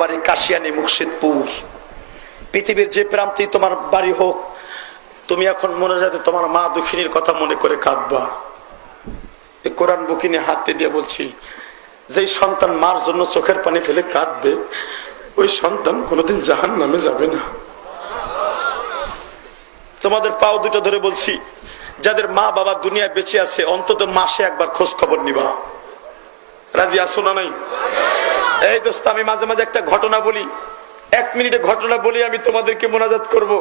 বাড়ি কাশিয়ানি মুর্শিদপুর পৃথিবীর যে প্রান্তেই তোমার বাড়ি হোক তুমি এখন মনে যাতে তোমার মা দুঃখিনীর কথা মনে করে কাঁদবা কোরআন বুকিনে হাতে দিয়ে বলছি যেই সন্তান মার জন্য চোখের পানি ফেলে কাঁদবে ওই সন্তান কোনোদিন জাহান নামে যাবে না তোমাদের পাও দুটো ধরে বলছি যাদের মা বাবা দুনিয়া বেঁচে আছে অন্তত মাসে একবার খোঁজ খবর নিবা রাজি আসো না নাই এই দোস্ত আমি মাঝে মাঝে একটা ঘটনা বলি এক মিনিটে ঘটনা বলি আমি তোমাদেরকে মোনাজাত করব।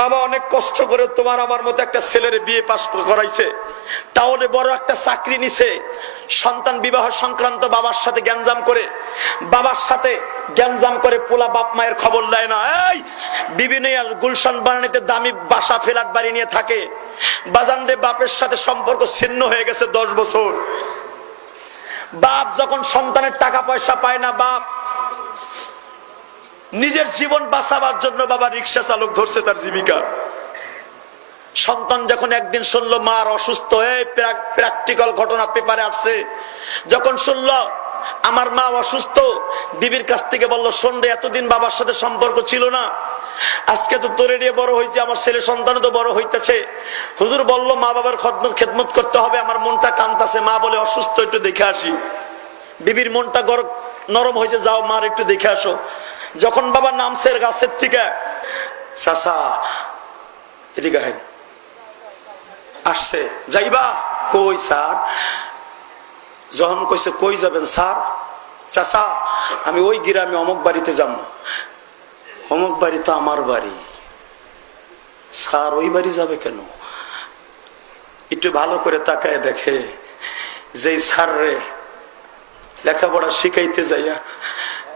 বাবা অনেক কষ্ট করে তোমার আমার মতো একটা ছেলের বিয়ে পাশ করাইছে তাহলে বড় একটা চাকরি নিছে সন্তান বিবাহ সংক্রান্ত বাবার সাথে গ্যাঞ্জাম করে বাবার সাথে গ্যাঞ্জাম করে পোলা বাপ মায়ের খবর দেয় না এই বিভিন্ন গুলশান বানানিতে দামি বাসা ফেলার বাড়ি নিয়ে থাকে বাজানরে বাপের সাথে সম্পর্ক ছিন্ন হয়ে গেছে দশ বছর বাপ যখন সন্তানের টাকা পয়সা পায় না বাপ নিজের জীবন বাঁচাবার জন্য বাবা রিক্সা চালক ধরছে তার জীবিকা সন্তান যখন একদিন শুনলো মার অসুস্থ হয়ে প্র্যাকটিক্যাল ঘটনা পেপারে আসছে যখন শুনলো আমার মা অসুস্থ বিবির কাছ থেকে বললো শোন রে এতদিন বাবার সাথে সম্পর্ক ছিল না আজকে তো তোরে নিয়ে বড় হয়েছে আমার ছেলে সন্তান তো বড় হইতেছে হুজুর বলল মা বাবার খদমত খেদমত করতে হবে আমার মনটা কান্তাছে মা বলে অসুস্থ একটু দেখে আসি বিবির মনটা গরম নরম হয়েছে যাও মার একটু দেখে আসো যখন বাবা নামছে গাছের থেকে চাষা এদিকে হেন আসছে যাইবা কই স্যার যখন কইছে কই যাবেন স্যার চাষা আমি ওই গ্রামে অমুক বাড়িতে যাবো অমুক বাড়ি তো আমার বাড়ি স্যার ওই বাড়ি যাবে কেন একটু ভালো করে তাকায় দেখে যে স্যার রে লেখাপড়া শিখাইতে যাইয়া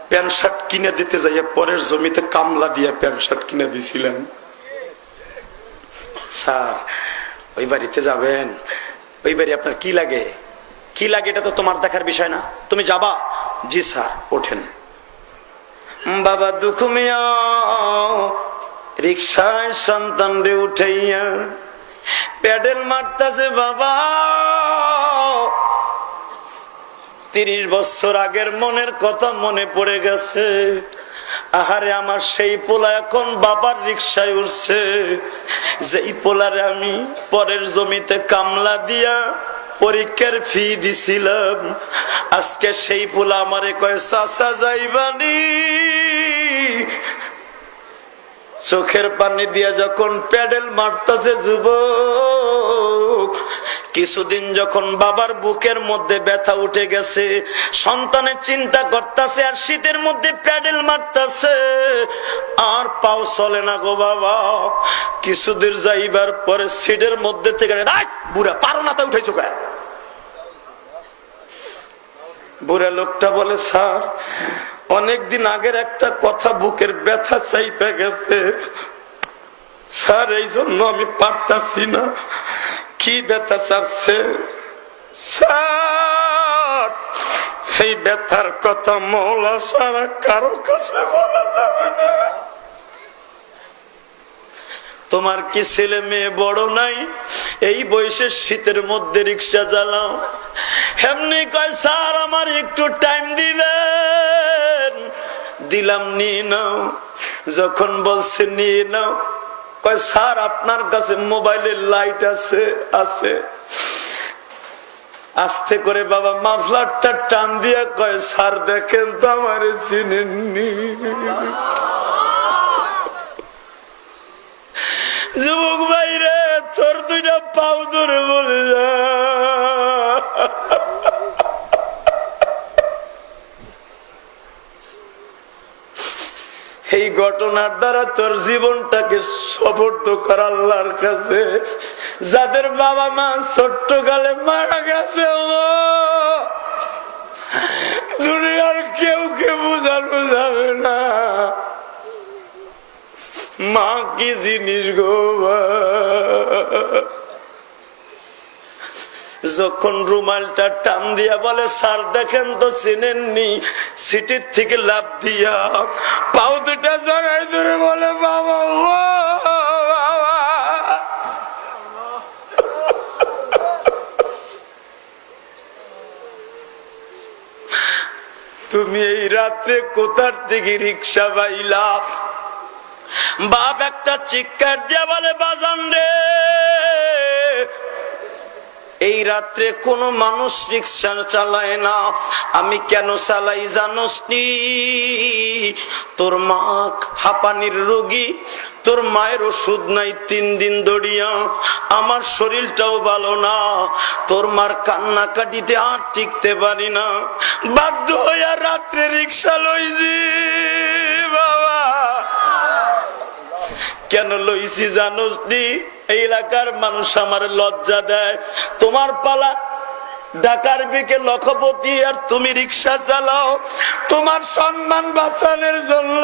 প্যান্ট শার্ট কিনে দিতে যাইয়া পরের জমিতে কামলা দিয়া প্যান্ট শার্ট কিনে দিছিলেন স্যার ওই বাড়িতে যাবেন ওই বাড়ি আপনার কি লাগে কি লাগে এটা তো তোমার দেখার বিষয় না তুমি যাবা জি স্যার ওঠেন বাবা দুঃখ রিক্সায় সন্তান রে উঠাইয়া প্যাডেল মারতেছে বাবা তিরিশ বছর আগের মনের কথা মনে পড়ে গেছে আহারে আমার সেই পোলা এখন বাবার রিক্সায় উঠছে যেই পোলারে আমি পরের জমিতে কামলা দিয়া পরীক্ষার ফি দিছিলাম আজকে সেই পোলা আমারে কয় চাচা যাইবানি চোখের পানি দিয়ে যখন প্যাডেল মারতেছে যুবক কিছুদিন যখন বাবার বুকের মধ্যে ব্যথা উঠে গেছে সন্তানের চিন্তা করতেছে আর শীতের মধ্যে প্যাডেল মারতেছে আর পাও চলে না গো বাবা কিছুদিন যাইবার পরে সিডের মধ্যে থেকে বুড়া পারো না তা উঠেছো গায়ে বুড়া লোকটা বলে স্যার অনেকদিন আগের একটা কথা বুকের ব্যথা চাইতে গেছে স্যার এই জন্য আমি পারতাছি না কি ব্যথা চাপছে স্যার এই ব্যথার কথা মৌলা সারা কারো কাছে বলা যাবে না তোমার কি ছেলে মেয়ে বড় নাই এই বয়সের শীতের মধ্যে রিক্সা জ্বালাও হেমনি কয় স্যার আমার একটু টাইম দিবেন দিলাম নিয়ে নাও যখন বলছে নিয়ে নাও কয় স্যার আপনার কাছে মোবাইলের লাইট আছে আছে আস্তে করে বাবা মাফলারটা টান দিয়া কয় স্যার দেখেন তো আমার চিনেননি যুবক ভাইরে তোর দুইটা পাউ ধরে ঘটনার দ্বারা তোর জীবনটাকে সবর্ত কর আল্লাহর কাছে যাদের বাবা মা ছোট্ট গালে মারা গেছে দুনিয়ার কেউ কে বোঝানো যাবে না মা কি জিনিস গো যখন রুমালটা টান দিয়া বলে স্যার দেখেন তো চিনেননি সিটির থেকে লাভ দিয়া পাও দুটা জড়াই ধরে বলে বাবা তুমি এই রাত্রে কোথার থেকে রিক্সা বাইলা বাপ একটা চিৎকার দিয়া বলে বাজান রে এই রাত্রে কোনো মানুষ রিক্সা চালায় না আমি কেন চালাই জানোস নি তোর মা হাঁপানির রোগী তোর মায়ের ওষুধ নাই তিন দিন দড়িয়া আমার শরীরটাও ভালো না তোর মার কান্নাকাটিতে আর টিকতে পারি না বাধ্য হইয়া রাত্রে রিক্সা যে বাবা কেন লইছি জানোস নি এই এলাকার মানুষ আমার লজ্জা দেয় তোমার পালা ডাকার বিকে লক্ষপতি আর তুমি রিক্সা চালাও তোমার সম্মান বাঁচানোর জন্য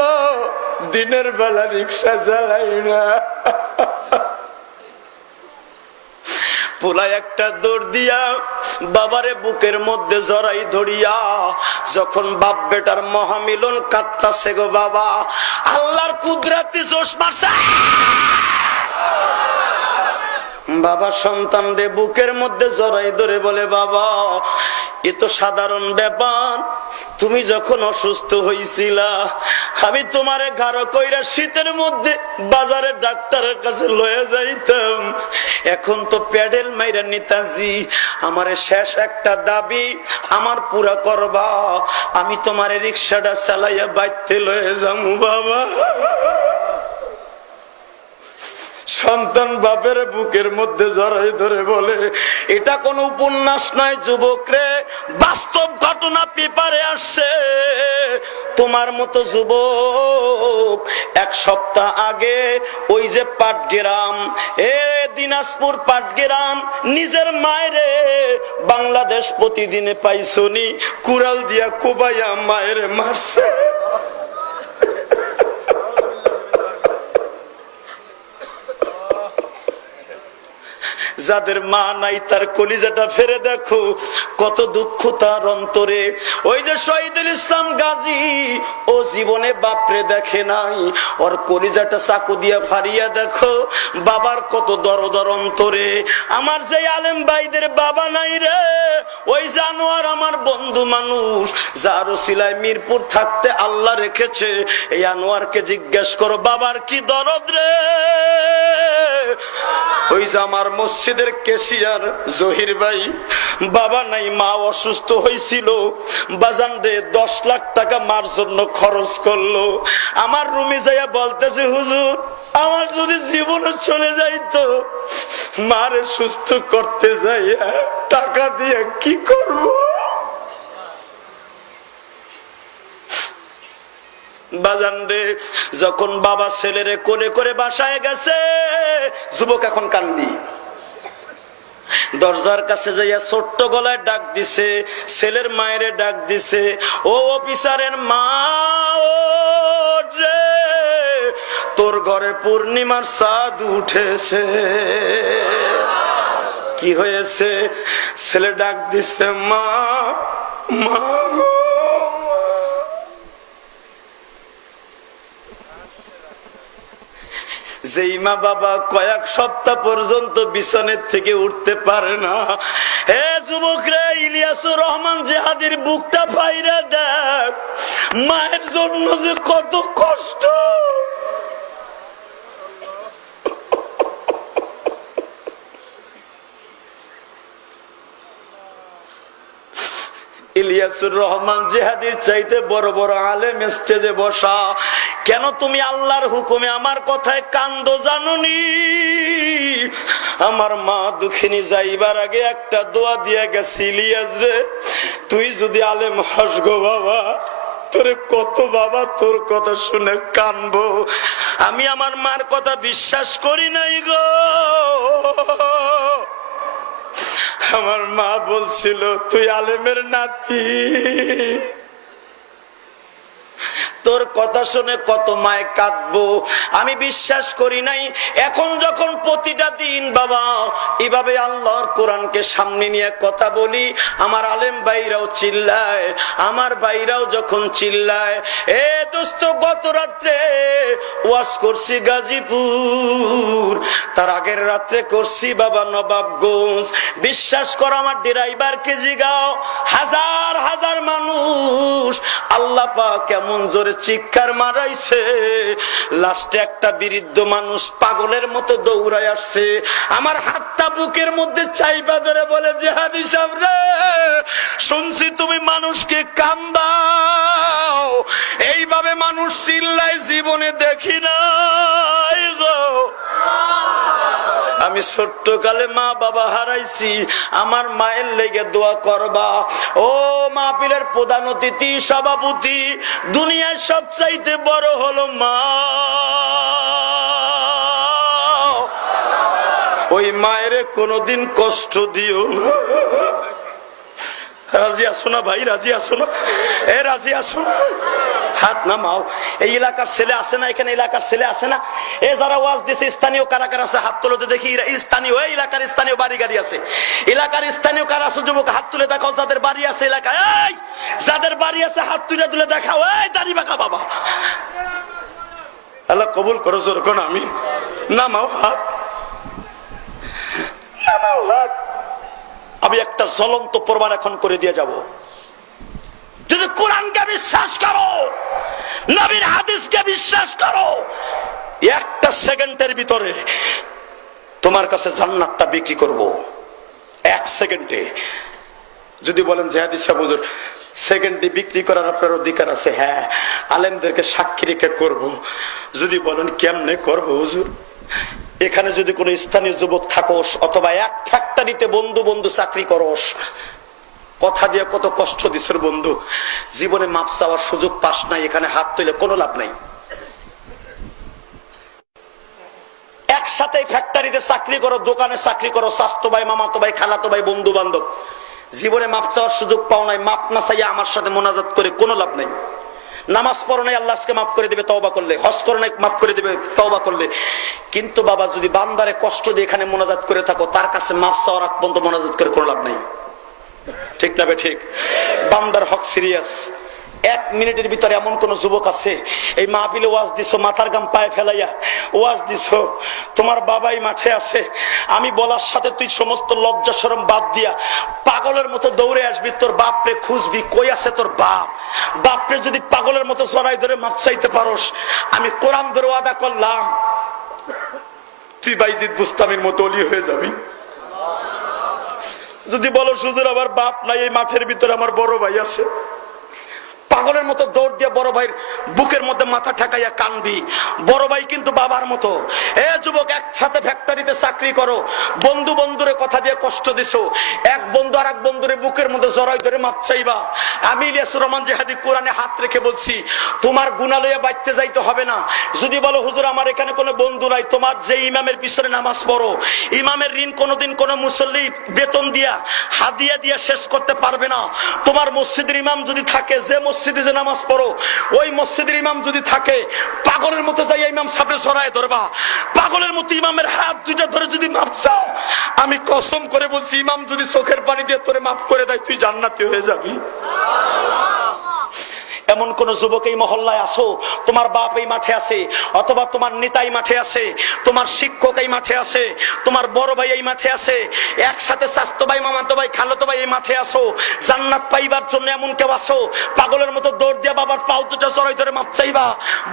দিনের বেলা রিক্সা চালাই না পোলা একটা দৌড় দিয়া বাবারে বুকের মধ্যে জড়াই ধরিয়া যখন বাপ বেটার মহামিলন কাঁদতাছে গো বাবা আল্লাহর কুদরাতি জোশ মারছে বাবা সন্তান রে বুকের মধ্যে জড়াই ধরে বলে বাবা এ তো সাধারণ ব্যাপার তুমি যখন অসুস্থ হইছিলা আমি তোমারে ঘাড়ো কইরা শীতের মধ্যে বাজারে ডাক্তারের কাছে লয়ে যাইতাম এখন তো প্যাডেল মাইরা নিতাজি আমার শেষ একটা দাবি আমার পুরা করবা আমি তোমারে রিক্সাটা চালাইয়া বাইতে লয়ে যাবো বাবা সন্তান বাপের বুকের মধ্যে জড়াই ধরে বলে এটা কোনো উপন্যাস নয় যুবক রে বাস্তব ঘটনা পেপারে আসছে তোমার মতো যুবক এক সপ্তাহ আগে ওই যে পাটগ্রাম এ দিনাজপুর পাটগেরাম নিজের মায়েরে বাংলাদেশ প্রতিদিনে পাইছনি কুড়াল দিয়া কুবাইয়া মায়ের মারছে যাদের মা নাই তার কলিজাটা ফেরে দেখো কত দুঃখ তার অন্তরে ওই যে শহীদুল ইসলাম গাজী ও জীবনে বাপরে দেখে নাই ওর কলিজাটা চাকু দিয়া ফারিয়া দেখো বাবার কত দরদর অন্তরে আমার যে আলেম ভাইদের বাবা নাই রে ওই জানোয়ার আমার বন্ধু মানুষ যার সিলায় মিরপুর থাকতে আল্লাহ রেখেছে এই আনোয়ারকে জিজ্ঞেস করো বাবার কি দরদ রে ওই যে আমার মসজিদের কেশিয়ার জহির ভাই বাবা নাই মা অসুস্থ হয়েছিল বাজান্ডে দশ লাখ টাকা মার জন্য খরচ করলো আমার রুমে যাইয়া বলতেছে হুজুর আমার যদি জীবনে চলে যাইতো মারে সুস্থ করতে যাইয়া টাকা দিয়ে কি করবো বাজান রে যখন বাবা ছেলেরে কোলে করে বাসায় গেছে যুবক এখন কান্দি দরজার কাছে যাইয়া ছোট্ট গলায় ডাক দিছে ছেলের মায়েরে ডাক দিছে ও অফিসারের মা তোর ঘরে পূর্ণিমার সাদ উঠেছে কি হয়েছে ছেলে ডাক দিছে মা মা যেই মা বাবা কয়েক সপ্তাহ পর্যন্ত বিছানের থেকে উঠতে পারে না হে যুবক রে ইলিয়াসুর রহমান জেহাদির বুকটা পাইরা দেখ মায়ের জন্য যে কত কষ্ট ইলিয়াসুর রহমান জেহাদির চাইতে বড় বড় আলেম স্টেজে বসা কেন তুমি আল্লাহর হুকুমে আমার কথায় কান্দ জানুনি আমার মা দুঃখিনী যাইবার আগে একটা দোয়া দিয়া গেছিলি আজরে তুই যদি আলেম হাসগো বাবা তোরে কত বাবা তোর কথা শুনে কানবো আমি আমার মার কথা বিশ্বাস করি নাই গো আমার মা বলছিল তুই আলেমের নাতি তোর কথা শুনে কত মায় কাঁদবো আমি বিশ্বাস করি নাই এখন যখন প্রতিটা দিন বাবা এভাবে আল্লাহর কোরআনকে সামনে নিয়ে কথা বলি আমার আলেম ভাইরাও চিল্লায় আমার ভাইরাও যখন চিল্লায় এ দোস্ত গত রাত্রে ওয়াস করছি গাজীপুর তার আগের রাত্রে করছি বাবা নবাবগঞ্জ বিশ্বাস কর আমার ড্রাইভারকে জিগাও আল্লাহ কেমন জোরে চিৎকার মারাইছে লাস্টে একটা বিরুদ্ধ মানুষ পাগলের মতো দৌড়ায় আসছে আমার হাতটা বুকের মধ্যে চাইবা ধরে বলে জেহাদি সাবরে শুনছি তুমি মানুষকে কান্দাও এইভাবে মানুষ চিল্লায় জীবনে দেখি না আমি ছোট্ট কালে মা বাবা হারাইছি আমার মায়ের লেগে দোয়া করবা ও মা পিলের প্রধান অতিথি সভাপতি দুনিয়ার সবচাইতে বড় হলো মা ওই মায়ের কোনোদিন কষ্ট দিও রাজি আসো না ভাই রাজি আসো না এ রাজি আসো না হাত নামাও এই এলাকার ছেলে আছে না এখানে এলাকার ছেলে আছে না এ যারা ওয়াজ দিছে স্থানীয় কারাকার আছে হাত তুলতে দেখি স্থানীয় এই এলাকার স্থানীয় বাড়ি গাড়ি আছে এলাকার স্থানীয় কারা আছে যুবক হাত তুলে দেখাও যাদের বাড়ি আছে এলাকায় এই যাদের বাড়ি আছে হাত তুলে তুলে দেখাও এই দাড়ি বাঁকা বাবা আল্লাহ কবুল করো জোর কোন আমি নামাও হাত নামাও হাত আমি একটা জ্বলন্ত প্রমাণ এখন করে দিয়ে যাব যদি কোরআনকে বিশ্বাস করো নবীর হাদিসকে বিশ্বাস করো একটা সেকেন্ডের ভিতরে তোমার কাছে জান্নাতটা বিক্রি করব এক সেকেন্ডে যদি বলেন জেহাদি সাহেব হুজুর সেকেন্ডে বিক্রি করার আপনার অধিকার আছে হ্যাঁ আলেমদেরকে সাক্ষী রেখে করব। যদি বলেন কেমনে করব হুজুর এখানে যদি কোনো স্থানীয় যুবক থাকোস অথবা এক ফ্যাক্টরিতে বন্ধু বন্ধু চাকরি করোস কথা দিয়ে কত কষ্ট দিছর বন্ধু জীবনে মাপ চাওয়ার সুযোগ পাস নাই এখানে হাত তুলে কোনো লাভ নাই একসাথে ফ্যাক্টরিতে চাকরি করো দোকানে চাকরি করো স্বাস্থ্য ভাই মামাতো ভাই খালাতো ভাই বন্ধু বান্ধব জীবনে মাপ চাওয়ার সুযোগ পাও নাই মাপ না চাইয়া আমার সাথে মোনাজাত করে কোনো লাভ নাই নামাজ পড়ো নাই আল্লাহকে মাফ করে দিবে তওবা করলে হজ করো নাই মাফ করে দিবে তওবা করলে কিন্তু বাবা যদি বান্দারে কষ্ট দিয়ে এখানে মোনাজাত করে থাকো তার কাছে মাফ চাওয়ার আগ পর্যন্ত মোনাজাত করে কোনো লাভ নাই ঠিক না ঠিক বান্দার হক সিরিয়াস এক মিনিটের ভিতরে এমন কোন যুবক আছে এই বিলে ওয়াজ দিছো মাথার গাম পায়ে ফেলাইয়া ওয়াজ দিছো তোমার বাবাই মাঠে আছে আমি বলার সাথে তুই সমস্ত লজ্জা সরম বাদ দিয়া পাগলের মতো দৌড়ে আসবি তোর বাপরে খুঁজবি কই আছে তোর বাপ বাপরে যদি পাগলের মতো চড়াই ধরে মাপ চাইতে পারস আমি কোরআন ধরে ওয়াদা করলাম তুই বাইজিৎ বুস্তামের মতো অলি হয়ে যাবি যদি বলো সুদের আমার বাপ নাই এই মাঠের ভিতরে আমার বড় ভাই আছে পাগলের মতো দৌড় দিয়ে বড় ভাইয়ের বুকের মধ্যে মাথা ঠেকাইয়া কানবি বড় ভাই কিন্তু বাবার মতো এ যুবক একসাথে ফ্যাক্টরিতে চাকরি করো বন্ধু বন্ধুরে কথা দিয়ে কষ্ট দিছো এক বন্ধু আর এক বন্ধুরে বুকের মধ্যে জড়াই ধরে মাপ চাইবা আমি ইলিয়াসুর রহমান জেহাদি কোরআনে হাত রেখে বলছি তোমার গুণা লইয়া বাঁচতে যাইতে হবে না যদি বলো হুজুর আমার এখানে কোনো বন্ধু নাই তোমার যে ইমামের পিছনে নামাজ পড়ো ইমামের ঋণ কোনোদিন কোনো মুসল্লি বেতন দিয়া হাদিয়া দিয়া শেষ করতে পারবে না তোমার মসজিদের ইমাম যদি থাকে যে মসজিদ মসজিদে যে নামাজ পড়ো ওই মসজিদের ইমাম যদি থাকে পাগলের মতো যাই ইমাম সাপে সরায় ধরবা পাগলের মতো ইমামের হাত দুইটা ধরে যদি মাপ চাও আমি কসম করে বলছি ইমাম যদি চোখের পানি দিয়ে তোরে মাফ করে দেয় তুই জান্নাতি হয়ে যাবি এমন কোন যুবক এই মহল্লায় আসো তোমার বাপ এই মাঠে আছে অথবা তোমার নেতাই মাঠে আছে তোমার শিক্ষক এই মাঠে আছে তোমার বড় ভাই এই মাঠে আছে একসাথে স্বাস্থ্য ভাই মামাতো ভাই খালতো ভাই এই মাঠে আসো জান্নাত পাইবার জন্য এমন কেউ আসো পাগলের মতো দৌড় দিয়ে বাবার পাও দুটা জড়াই ধরে মাপ চাইবা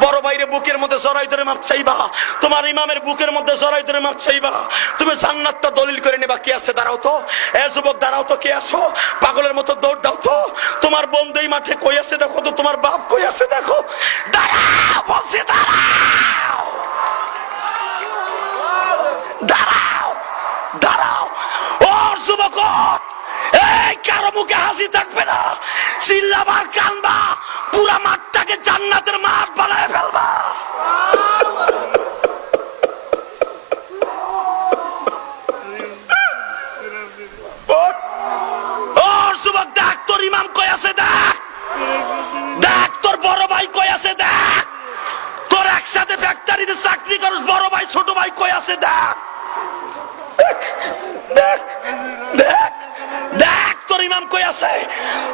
বড় ভাইরে বুকের মধ্যে জড়াই ধরে মাপ চাইবা তোমার ইমামের বুকের মধ্যে জড়াই ধরে মাপ চাইবা তুমি জান্নাতটা দলিল করে নেবা কি আছে দাঁড়াও তো এ যুবক দাঁড়াও তো কে আসো পাগলের মতো দৌড় দাও তো তোমার বন্ধু এই মাঠে কই আছে দেখো তো তোমার তোমার বাপ কই আছে দেখো দাঁড়াও বলছি দাঁড়াও দাঁড়াও দাঁড়াও ওর যুবক এই কারো মুখে হাসি থাকবে না চিল্লাবার কানবা পুরা মাঠটাকে জান্নাতের মাঠ বানায় ফেলবা তুই চাকরি করস বড় ভাই ছোট ভাই কই আছে দেখ দেখ দেখ দেখ তোর ইমাম কই আছে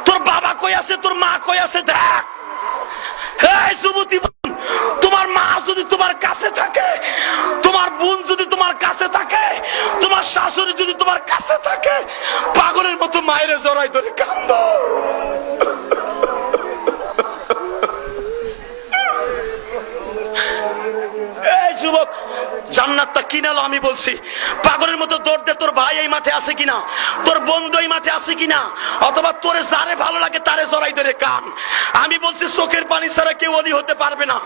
তোর বাবা কই আছে তোর মা কই আছে দেখ এই যুবতী তোমার মা যদি তোমার কাছে থাকে তোমার বোন যদি তোমার কাছে থাকে তোমার শাশুড়ি যদি তোমার কাছে থাকে পাগলের মতো মায়ের জড়াই ধরে কান্দ জান্নাতটা কিনালো আমি বলছি পাগলের মতো দৌড় দে তোর ভাই এই মাঠে আসে কিনা তোর বন্ধু এই মাঠে আসে কিনা অথবা তোরে যারে ভালো লাগে তারে জড়াই ধরে কান আমি বলছি চোখের পানি ছাড়া কেউ অলি হতে পারবে না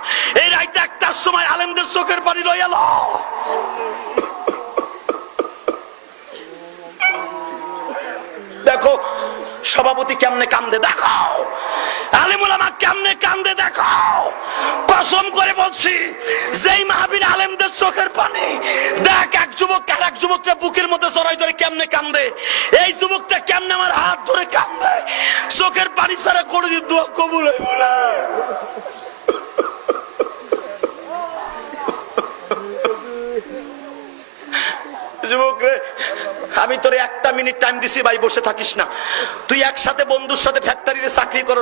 এই রাইতে একটার সময় আলেমদের চোখের পানি লইয়া ল দেখো সভাপতি কেমনে কামদে দেখাও আলিমুলামা কেমনে কান্দে দেখাও কসম করে বলছি যেই মাহাবীর আলেমদের চোখের পানি দেখ এক যুবক আর এক যুবকটা বুকের মধ্যে চড়াই ধরে কেমনে কান্দে এই যুবকটা কেমনে আমার হাত ধরে কান্দে চোখের পানি ছাড়া কোনো দিন দোয়া কবুল হইব না যুবক আমি তোর একটা মিনিট টাইম দিছি ভাই বসে থাকিস না তুই একসাথে বন্ধুর সাথে ফ্যাক্টরিতে চাকরি করো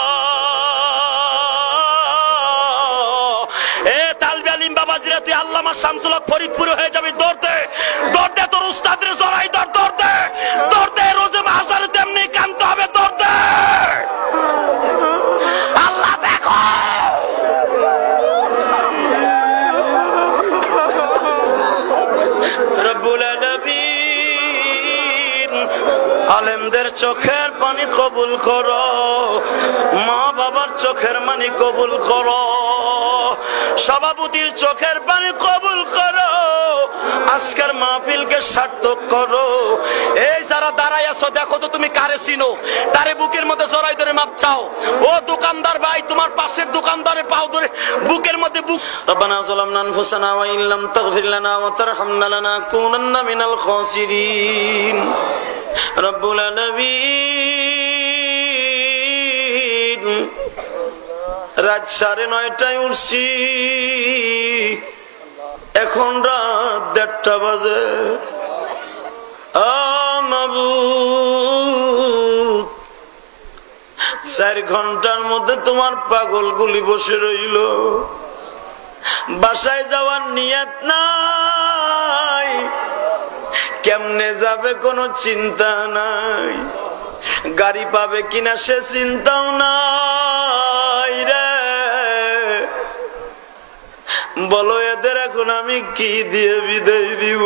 আমার শামসুল হক ফরিদপুর হয়ে যাবে দৌড়তে দৌড়তে তোর উস্তাদের জড়াই দৌড়তে দৌড়তে রোজে মাসার তেমনি কানতে হবে দৌড়তে আল্লাহ আলেমদের চোখের পানি কবুল করো মা বাবার চোখের মানি কবুল করো সভাপতির চোখের পানি কবুল করো আজকের মাহফিলকে সার্থক করো এই যারা দাঁড়াই আছো দেখো তো তুমি কারে চিনো তারে বুকের মধ্যে জড়াই ধরে মাপ চাও ও দোকানদার ভাই তোমার পাশের দোকানদারে পাও ধরে বুকের মধ্যে বুক রব্বানা যালামনা আনফুসানা ওয়া ইল্লাম তাগফির লানা ওয়া তারহামনা লানাকুনান্না মিনাল খাসিরিন রব্বুল আলামিন রাত সাড়ে নয়টায় উঠছি এখন রাত দেড়টা বাজে চার ঘন্টার মধ্যে তোমার পাগল গুলি বসে রইল বাসায় যাওয়ার নিয়ত নাই কেমনে যাবে কোনো চিন্তা নাই গাড়ি পাবে কিনা সে চিন্তাও নাই বলো এদের এখন আমি কি দিয়ে বিদায় দিব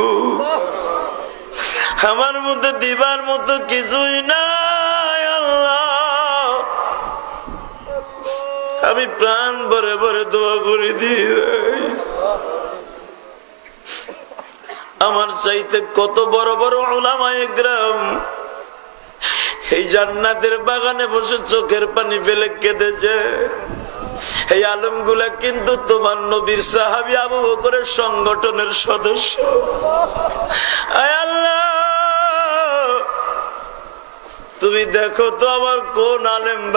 আমার মধ্যে দিবার মতো কিছুই নাই আল্লাহ আমি প্রাণ ভরে ভরে দোয়া করে দিয়ে আমার চাইতে কত বড় বড় ওলামায় গ্রাম এই জান্নাতের বাগানে বসে চোখের পানি ফেলে কেঁদেছে এই আলমগুলা কিন্তু তোমার নবীর সাহাবি আবু বকরের সংগঠনের সদস্য তুমি দেখো তো আমার কোন আলেম